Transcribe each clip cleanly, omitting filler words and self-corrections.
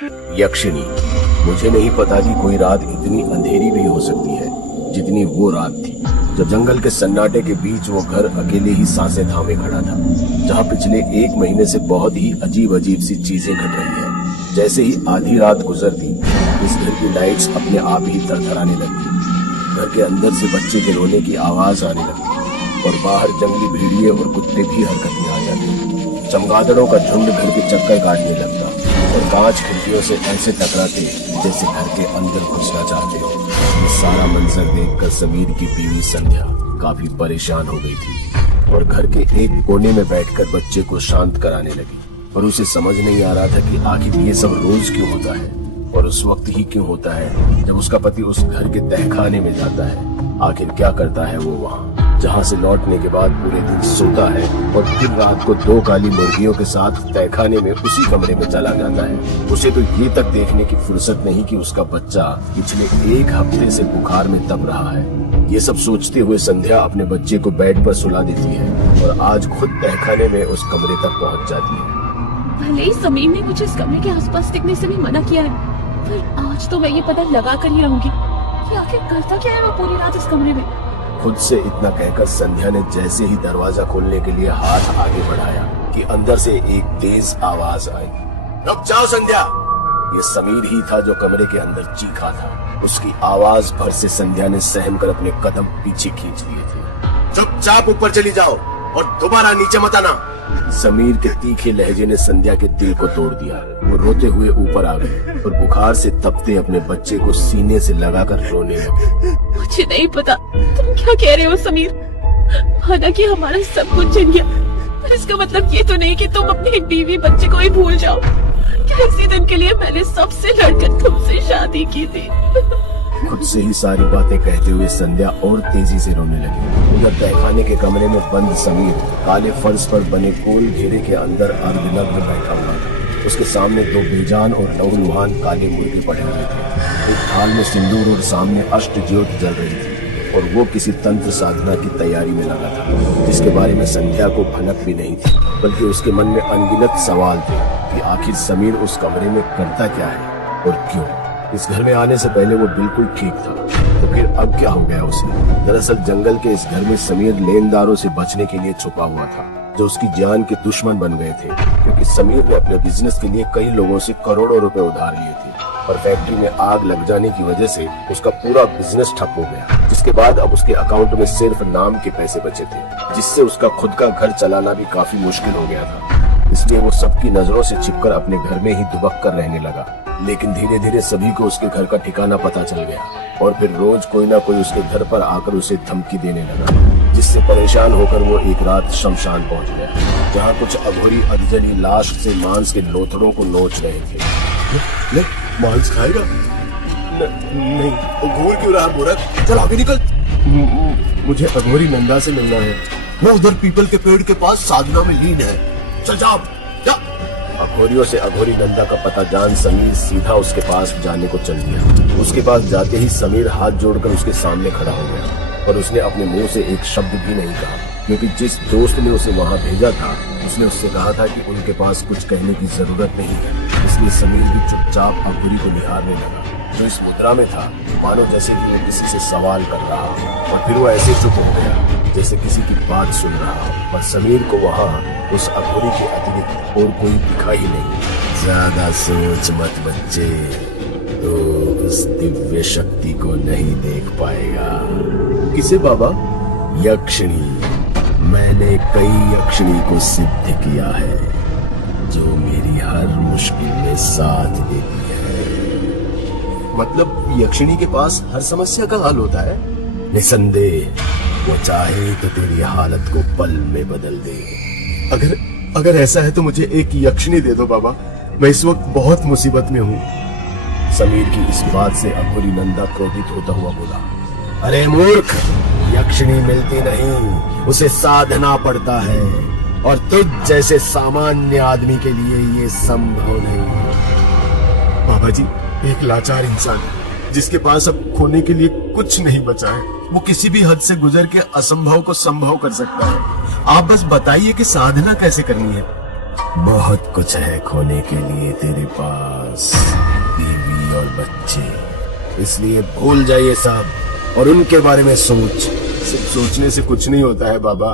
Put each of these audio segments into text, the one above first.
यक्षिणी, मुझे नहीं पता कि कोई रात इतनी अंधेरी भी हो सकती है जितनी वो रात थी, जब जंगल के सन्नाटे के बीच वो घर अकेले ही सांसें थामे खड़ा था, जहाँ पिछले 1 महीने से बहुत ही अजीब अजीब सी चीजें घट रही है। जैसे ही आधी रात गुजरती, इस घर की लाइट्स अपने आप ही थरथराने लगती, घर के अंदर से बच्चे के रोने की आवाज आने लगती और बाहर जंगली भेड़िए और कुत्ते भी हरकत में आ जाते। चमगादड़ों का झुंड घर के चक्कर काटने लगता और कांच खिड़कियों से ऐसे टकराते जैसे घर के अंदर घुसना चाहते हो। सारा मंजर देखकर समीर की बीवी संध्या काफी परेशान हो गई थी और घर के एक कोने में बैठकर बच्चे को शांत कराने लगी। पर उसे समझ नहीं आ रहा था कि आखिर ये सब रोज क्यों होता है और उस वक्त ही क्यों होता है जब उसका पति उस घर के तहखाने में जाता है। आखिर क्या करता है वो वहाँ, जहाँ से लौटने के बाद पूरे दिन सोता है और फिर रात को 2 काली मुर्गियों के साथ तहखाने में उसी कमरे में चला जाता है। उसे तो ये तक देखने की फुर्सत नहीं कि उसका बच्चा पिछले 1 हफ्ते से बुखार में तप रहा है। ये सब सोचते हुए संध्या अपने बच्चे को बेड पर सुला देती है और आज खुद तहखाने में उस कमरे तक पहुँच जाती है। भले ही समीर ने मुझे इस कमरे के आसपास टिकने से भी मना किया है, पर आज तो मैं ये पता लगा कर ही रहूंगी कि आखिर करता क्या है वो पूरी रात इस कमरे में। खुद से इतना कहकर संध्या ने जैसे ही दरवाजा खोलने के लिए हाथ आगे बढ़ाया कि अंदर से एक तेज आवाज आई, रुक जाओ संध्या। ये समीर ही था जो कमरे के अंदर चीखा था। उसकी आवाज भर से संध्या ने सहम कर अपने कदम पीछे खींच लिए थे। चुपचाप ऊपर चली जाओ और दोबारा नीचे मत आना। समीर के तीखे लहजे ने संध्या के दिल को तोड़ दिया। वो रोते हुए ऊपर आ गई और बुखार से तपते अपने बच्चे को सीने से लगाकर रोने लगी। मुझे नहीं पता तुम क्या कह रहे हो समीर। हालांकि हमारा सब कुछ छिन गया, पर इसका मतलब ये तो नहीं कि तुम अपनी बीवी बच्चे को ही भूल जाओ। क्या इसी दिन के लिए मैंने सबसे लड़कर तुमसे शादी की थी। खुद से ही सारी बातें कहते हुए संध्या और तेजी से रोने लगी। उधर तहखाने के कमरे में बंद समीर काले फर्श पर बने गोल घेरे के अंदर अर्धनग्न बैठा हुआ था। उसके सामने 2 बेजान और लहूलुहान काले मुर्गे पड़े हुए थे। एक थाल में सिंदूर और सामने अष्ट ज्योत जल रही थी और वो किसी तंत्र साधना की तैयारी में लगा था, जिसके बारे में संध्या को भनक भी नहीं थी, बल्कि उसके मन में अनगिनत सवाल थे कि आखिर समीर उस कमरे में करता क्या है और क्यों। इस घर में आने से पहले वो बिल्कुल ठीक था, तो फिर अब क्या हो गया उसे। दरअसल जंगल के इस घर में समीर लेनदारों से बचने के लिए छुपा हुआ था, जो उसकी जान के दुश्मन बन गए थे, क्योंकि समीर ने अपने बिजनेस के लिए कई लोगों से करोड़ों रुपए उधार लिए थे। और फैक्ट्री में आग लग जाने की वजह से उसका पूरा बिजनेस ठप हो गया, जिसके बाद अब उसके अकाउंट में सिर्फ नाम के पैसे बचे थे, जिससे उसका खुद का घर चलाना भी काफी मुश्किल हो गया था। इसलिए वो सबकी नजरों से छिपकर अपने घर में ही दुबक कर रहने लगा। लेकिन धीरे धीरे सभी को उसके घर का ठिकाना पता चल गया और फिर रोज कोई ना कोई उसके घर पर आकर उसे धमकी देने लगा, जिससे परेशान होकर वो एक रात शमशान पहुंच गया, जहाँ कुछ अघोरी अधजली लाश से मांस के लोथड़ों को नोच रहे थे। ले, मांस खाएगा? नहीं, अघोर क्यों रहा मूर्ख? चल आगे निकल। मुझे अघोरी नंदा से मिलना है। वो उधर पीपल के पेड़ के पास साधना में लीन है। चल जाओ, जा। अघोरियों से अघोरी नंदा का पता जान समीर सीधा उसके पास जाने को चल दिया। उसके पास जाते ही समीर हाथ जोड़कर उसके सामने खड़ा हो गया और उसने अपने मुंह से एक शब्द भी नहीं कहा, क्योंकि जिस दोस्त ने उसे वहां भेजा था उसने उससे कहा था कि उनके पास कुछ कहने की जरूरत नहीं है। इसलिए समीर भी चुपचाप अघोरी को निहारने लगा, जो इस मुद्रा में था मानो जैसे कि वो किसी से सवाल कर रहा हो, और फिर वो ऐसे चुप हो गया जैसे किसी की बात सुन रहा हो। पर समीर को वहाँ उस अघोरी के अतिरिक्त और कोई दिखा ही नहीं। ज्यादा सोच मत बच्चे, तो उस दिव्य शक्ति को नहीं देख पाएगा। किसे बाबा? यक्षिणी। मैंने कई यक्षिणी को सिद्ध किया है, जो मेरी हर मुश्किल में साथ देती है। मतलब यक्षिणी के पास हर समस्या का हल होता है? निसंदेह, वो चाहे तो तेरी हालत को पल में बदल दे। अगर ऐसा है तो मुझे एक यक्षिणी दे दो बाबा, मैं इस वक्त बहुत मुसीबत में हूँ। समीर की इस बात से अघोरी नंदा क्रोधित होता हुआ बोला, अरे मूर्ख, यक्षिणी मिलती नहीं, उसे साधना पड़ता है, और तुझ जैसे सामान्य आदमी के लिए ये संभव नहीं है। बाबा जी, एक लाचार इंसान जिसके पास अब खोने के लिए कुछ नहीं बचा है, वो किसी भी हद से गुजर के असंभव को संभव कर सकता है। आप बस बताइए कि साधना कैसे करनी है। बहुत कुछ है खोने के लिए तेरे पास, बीवी और बच्चे, इसलिए भूल जा ये सब और उनके बारे में सोच। सिर्फ सोचने से कुछ नहीं होता है बाबा।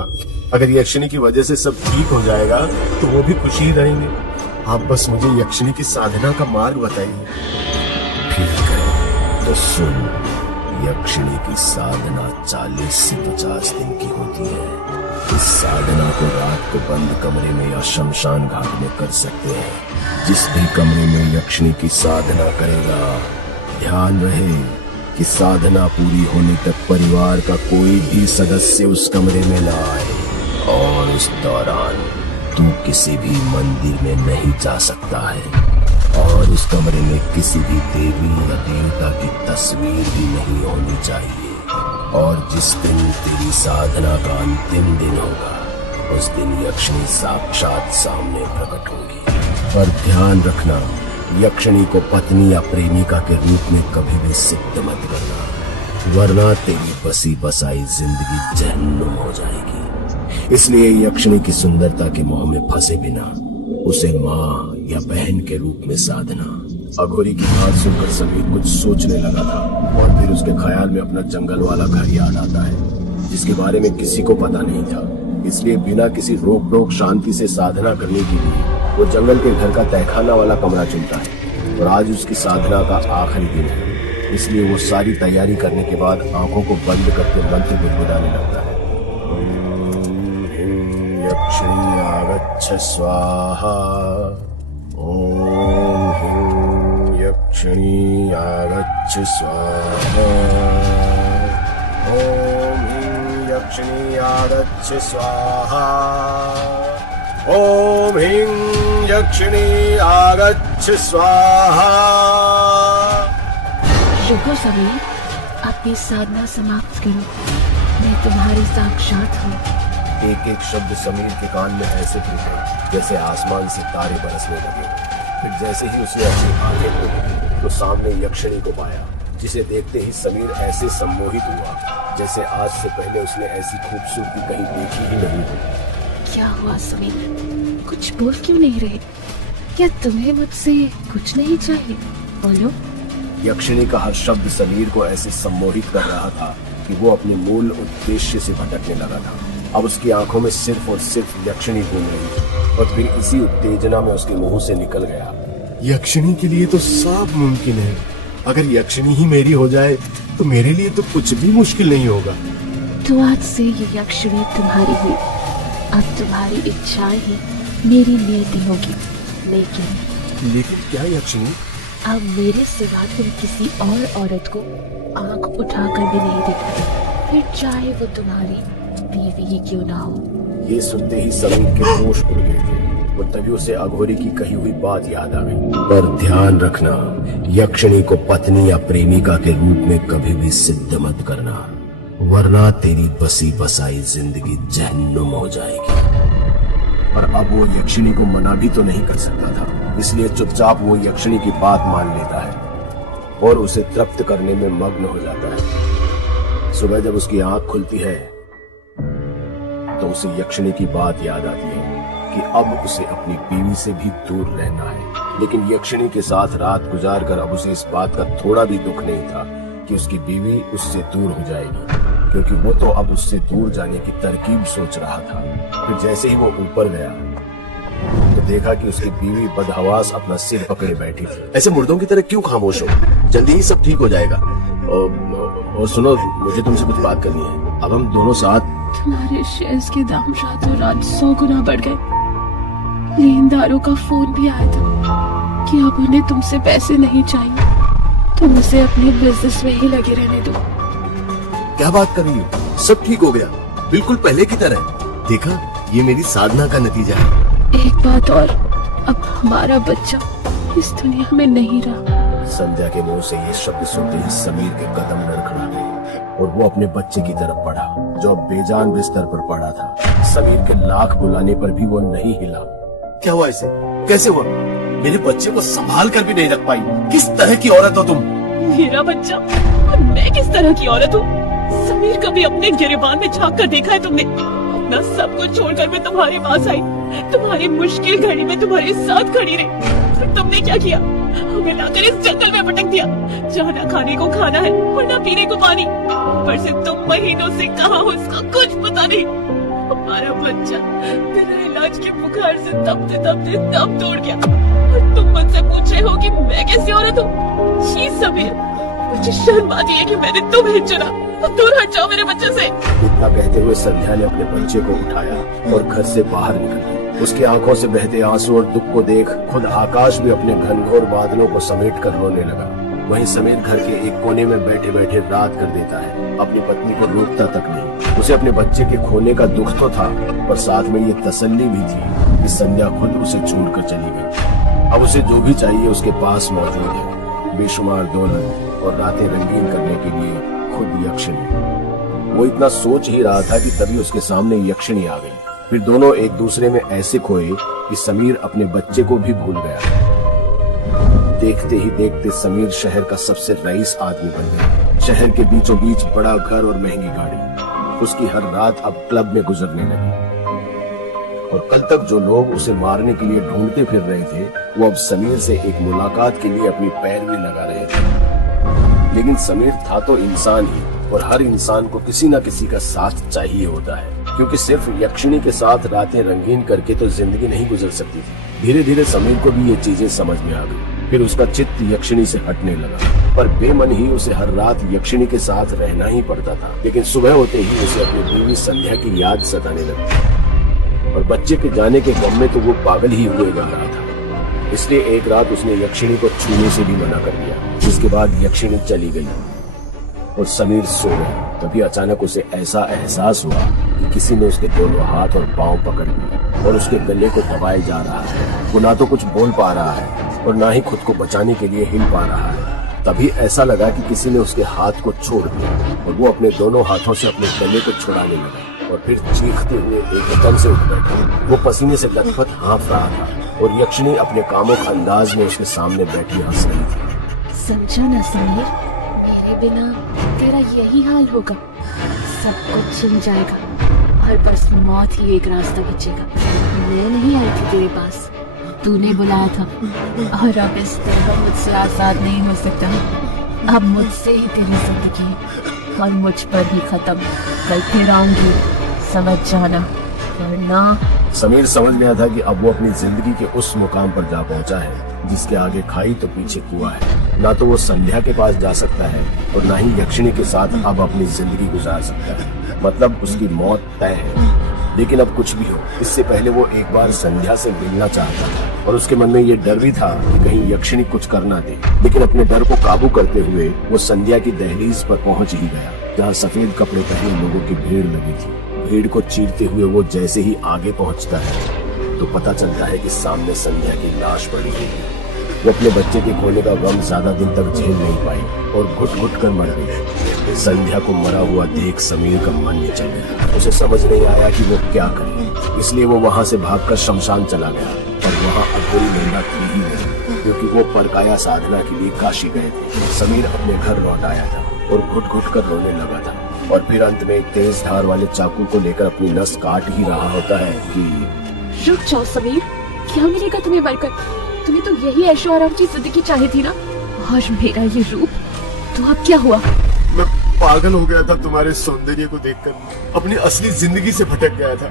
अगर यक्षिणी की वजह से सब ठीक हो जाएगा तो वो भी खुशी रहेंगे। आप बस मुझे यक्षिणी की साधना का मार्ग बताइए। ठीक है तो सुन, यक्षिणी की साधना 40 से 50 दिन की होती है। इस साधना को रात को बंद कमरे में या शमशान घाट में कर सकते हैं। जिस भी कमरे में यक्षिणी की साधना करेगा, ध्यान रहे कि साधना पूरी होने तक परिवार का कोई भी सदस्य उस कमरे में न आए, और उस दौरान तू किसी भी मंदिर में नहीं जा सकता है, और उस कमरे में किसी भी देवी या देवता की तस्वीर भी नहीं होनी चाहिए। और जिस दिन तेरी साधना का अंतिम दिन होगा, उस दिन यक्षिणी साक्षात सामने प्रकट होगी। पर ध्यान रखना, यक्षिणी को पत्नी या प्रेमिका के रूप में कभी भी सिद्ध मत करना, वरना तेरी बसी बसाई जिंदगी जहन्नुम हो जाएगी। इसलिए यक्षिणी की सुंदरता के मोह में फंसे बिना उसे माँ या बहन के रूप में साधना। अघोरी की बात सुनकर समीर कुछ सोचने लगा था, और फिर उसके ख्याल में अपना जंगल वाला घर याद आता है, जिसके बारे में किसी को पता नहीं था। इसलिए बिना किसी रोक टोक शांति से साधना करने के लिए वो जंगल के घर का तहखाना वाला कमरा चुनता है। और आज उसकी साधना का आखिरी दिन है, इसलिए वो सारी तैयारी करने के बाद आंखों को बंद करके मंत्र गुनगुनाने लगता है। यक्षिणी आगच्छ स्वाहा, ओम ह्रीं यक्षिणी आगच्छ स्वाहा, ओम ह्रीं यक्षिणी आगच्छ स्वाहा, ओम ह्रीं यक्षिणी आगच्छ स्वाहा। रुको समीर, अपनी साधना समाप्त करो, मैं तुम्हारी साक्षात हूँ। एक एक शब्द समीर के कान में ऐसे टूटे जैसे आसमान से तारे बरसने लगे। फिर जैसे ही उसने अपनी आंखें खोली तो सामने यक्षिणी को पाया, जिसे देखते ही समीर ऐसे सम्मोहित हुआ जैसे आज से पहले उसने ऐसी खूबसूरती कहीं देखी ही नहीं थी। क्या हुआ समीर, कुछ बोल क्यों नहीं रहे? क्या तुम्हें मुझसे कुछ नहीं चाहिए? बोलो। यक्षिणी का हर शब्द समीर को ऐसे सम्मोहित कर रहा था कि वो अपने मूल उद्देश्य से भटकने लगा था। अब उसकी आंखों में सिर्फ और सिर्फ यक्षिणी घूम रही थी, और फिर इसी उत्तेजना में उसके मुंह से निकल गया, यक्षिणी के लिए तो सब मुमकिन है। अगर यक्षिणी ही मेरी हो जाए तो मेरे लिए तो कुछ भी मुश्किल नहीं होगा। तो आज से ये यक्षिणी तुम्हारी हुई। अब तुम्हारी इच्छाएं ही मेरी नियति होगी। लेकिन क्या यक्षिणी? अब मेरे सिवा तुम किसी और औरत को आंख उठाकर भी नहीं देखोगे, फिर चाहे वो तुम्हारी बीवी ही क्यों ना हो। ये सुनते ही समीर के होश उड़ गए थे। वो तभी उसे अघोरी की कही हुई बात याद आ गई। पर ध्यान रखना, यक्षिणी को पत्नी या प्रेमिका के रूप में कभी भी सिद्ध मत करना, वरना तेरी बसी बसाई जिंदगी जहन्नुम हो जाएगी। पर अब वो यक्षिणी को मना भी तो नहीं कर सकता था, इसलिए चुपचाप वो यक्षिणी की बात मान लेता है और उसे तृप्त करने में मग्न हो जाता है। सुबह जब उसकी आंख खुलती है तो उसे यक्षिणी की बात याद आती है कि अब उसे अपनी बीवी से भी दूर रहना है। लेकिन यक्षिणी के साथ रात गुजार कर अब उसे इस बात का थोड़ा भी दुख नहीं था कि उसकी बीवी उससे दूर हो जाएगी, क्योंकि वो तो अब उससे दूर जाने की तरकीब सोच रहा था। फिर जैसे ही वो ऊपर गया तो देखा कि उसकी बीवी बदहवास अपना सिर पकड़े बैठी थी। ऐसे मुर्दों की तरह क्यों खामोश हो? जल्दी ही सब ठीक हो जाएगा। और सुनो, मुझे तुमसे कुछ बात करनी है। अब हम दोनों साथ। तुम्हारे शेयर्स के दाम रातों रात 100 गुना बढ़ गए। लेनदारों का फोन भी आया था कि अब उन्हें तुमसे पैसे नहीं चाहिए, तुम उसे अपने बिजनेस में ही लगे रहने दो। क्या बात कर रही हो? सब ठीक हो गया, बिल्कुल पहले की तरह। देखा, ये मेरी साधना का नतीजा है। एक बात और, अब हमारा बच्चा इस दुनिया में नहीं रहा। संध्या के मुंह से ये शब्द सुनते ही समीर के कदम लड़खड़ा गए और वो अपने बच्चे की तरफ बढ़ा, जो अब बेजान बिस्तर पर पड़ा था। समीर के लाख बुलाने पर भी वो नहीं हिला। क्या हुआ इसे? कैसे हुआ? मेरे बच्चे को संभाल कर भी नहीं रख पाई। किस तरह की औरत हो तुम? मेरा बच्चा? मैं किस तरह की औरत हूँ? समीर, कभी अपने गिरेबान में झांक कर देखा है तुमने? अपना सब कुछ छोड़कर मैं तुम्हारे पास आई, तुम्हारी मुश्किल घड़ी में तुम्हारे साथ खड़ी रही। फिर तुमने क्या किया? हमें लाकर इस जंगल में पटक दिया, जहाँ ना खाने को खाना है और ना पीने को पानी। ऊपर से तुम महीनों से कहाँ हो इसका कुछ पता नहीं। हमारा बच्चा बिना इलाज के बुखार से तपते तपते दम तोड़ गया, और तुम मुझसे पूछ रहे हो कि मैं कैसी औरत हूँ? छी समीर, मुझे शर्म आती है कि मैंने तुम्हें चुना। दूर हट जाओ मेरे बच्चे से। इतना कहते हुए संध्या ने अपने बच्चे को उठाया और घर से बाहर निकली। उसकी आंखों से बहते आंसू और दुख को देख खुद आकाश भी अपने घनघोर बादलों को समेट कर रोने लगा। वहीं समीर घर के एक कोने में बैठे बैठे रात कर देता है, अपनी पत्नी को रोकता तक नहीं। उसे अपने बच्चे के खोने का दुख तो था, पर साथ में ये तसल्ली भी थी कि संध्या खुद उसे छोड़कर चली गई। अब उसे जो भी चाहिए उसके पास मौजूद है, बेशुमार दौलत और रातें रंगीन करने के लिए खुद यक्षिणी। वो इतना सोच ही रहा था कि तभी उसके सामने यक्षिणी आ गई। फिर दोनों एक दूसरे में ऐसे खोए कि समीर अपने बच्चे को भी भूल गया। देखते ही देखते समीर शहर का सबसे रईस आदमी बन गया। शहर के बीचों बीच बड़ा घर और महंगी गाड़ी। उसकी हर रात अब क्लब में गुजरने लगी। और कल तक जो लोग उसे मारने के लिए ढूंढते फिर रहे थे, वो अब समीर से एक मुलाकात के लिए अपनी पैरवी लगा रहे थे। लेकिन समीर था तो इंसान ही, और हर इंसान को किसी न किसी का साथ चाहिए होता है, क्योंकि सिर्फ यक्षिणी के साथ रातें रंगीन करके तो जिंदगी नहीं गुजर सकती थी। धीरे धीरे समीर को भी ये चीजें समझ में आ गई। फिर उसका चित्त यक्षिणी से हटने लगा, पर बेमन ही उसे हर रात यक्षिणी के साथ रहना ही पड़ता था। लेकिन सुबह होते ही उसे अपनी बीवी संध्या की याद सताने लगी, और बच्चे के जाने के गम में तो वो पागल ही हुए जा रहा था। इसलिए एक रात उसने यक्षिणी को छूने से भी मना कर दिया, जिसके बाद यक्षिणी चली गई और समीर सो गया। तभी अचानक उसे ऐसा एहसास हुआ कि किसी ने उसके दोनों हाथ और पांव पकड़ लिए और उसके गले को दबाए जा रहा है। वो ना तो कुछ बोल पा रहा है और ना ही खुद को बचाने के लिए हिल पा रहा है। तभी ऐसा लगा कि किसी ने उसके हाथ को छोड़ दिया और वो अपने दोनों हाथों से अपने गले को छुड़ाने लगा और फिर चीखते हुए एकदम से उठ बैठा। वो पसीने से लथपथ हाँफ रहा था और यक्षिणी अपने कामुक अंदाज में उसके सामने बैठी हंस रही थी। समझा ना समीर, मेरे बिना तेरा यही हाल होगा। सब कुछ छिन जाएगा और बस मौत ही एक रास्ता बचेगा। मैं नहीं आई थी तेरे पास, तूने बुलाया था, और अब इस तरह मुझसे आजाद नहीं हो सकता। अब मुझसे ही तेरी जिंदगी और मुझ पर ही खत्म। कल फिर आऊंगी, समझ जाना, वरना। समीर समझ गया था कि अब वो अपनी जिंदगी के उस मुकाम पर जा पहुंचा है जिसके आगे खाई तो पीछे कुआं है। ना तो वो संध्या के पास जा सकता है और ना ही यक्षिणी के साथ अब अपनी जिंदगी गुजार सकता है। मतलब उसकी मौत तय है। लेकिन अब कुछ भी हो, इससे पहले वो एक बार संध्या से मिलना चाहता था और उसके मन में ये डर भी था कि कहीं यक्षिणी कुछ कर ना दे। लेकिन अपने डर को काबू करते हुए वो संध्या की दहलीज पर पहुंच ही गया, जहाँ सफेद कपड़े पहने लोगों की भीड़ लगी थी। भीड़ को चीरते हुए वो जैसे ही आगे पहुंचता है तो पता चलता है कि सामने संध्या की लाश पड़ी हुई है। वो अपने बच्चे के खोने का गम ज्यादा दिन तक झेल नहीं पाई और घुट घुट कर मर गई। संध्या को मरा हुआ देख समीर का मन निचल गया। उसे समझ नहीं आया कि वो क्या करे, इसलिए वो वहाँ से भागकर शमशान चला गया। और वहाँ अधूरी निंदा की ही नहीं, क्योंकि वो परकाया साधना के लिए काशी गए थे। समीर अपने घर लौट आया था और घुट घुट कर रोने लगा था, और फिर अंत में एक तेज धार वाले चाकू को लेकर अपनी नस काट ही रहा होता है कि रुक जाओ समीर, क्या मिलेगा तुम्हें मरकर? तुम्हें तो यही ऐशो आराम की जिंदगी चाहिए थी ना, और मेरा ये रूप, तो अब क्या हुआ? मैं पागल हो गया था तुम्हारे सौंदर्य को देखकर, अपनी असली जिंदगी से भटक गया था।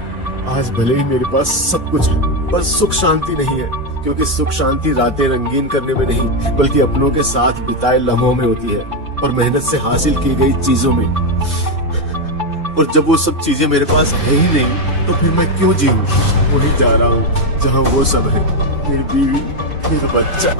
आज भले ही मेरे पास सब कुछ है, पर सुख शांति नहीं है, क्योंकि सुख शांति रातें रंगीन करने में नहीं, बल्कि अपनों के साथ बिताए लम्हों में होती है और मेहनत से हासिल की गई चीजों में। और जब वो सब चीजें मेरे पास है ही नहीं, तो फिर मैं क्यों जीऊं? वहीं जा रहा हूँ जहाँ वो सब है, मेरी बीवी, मेरा बच्चा।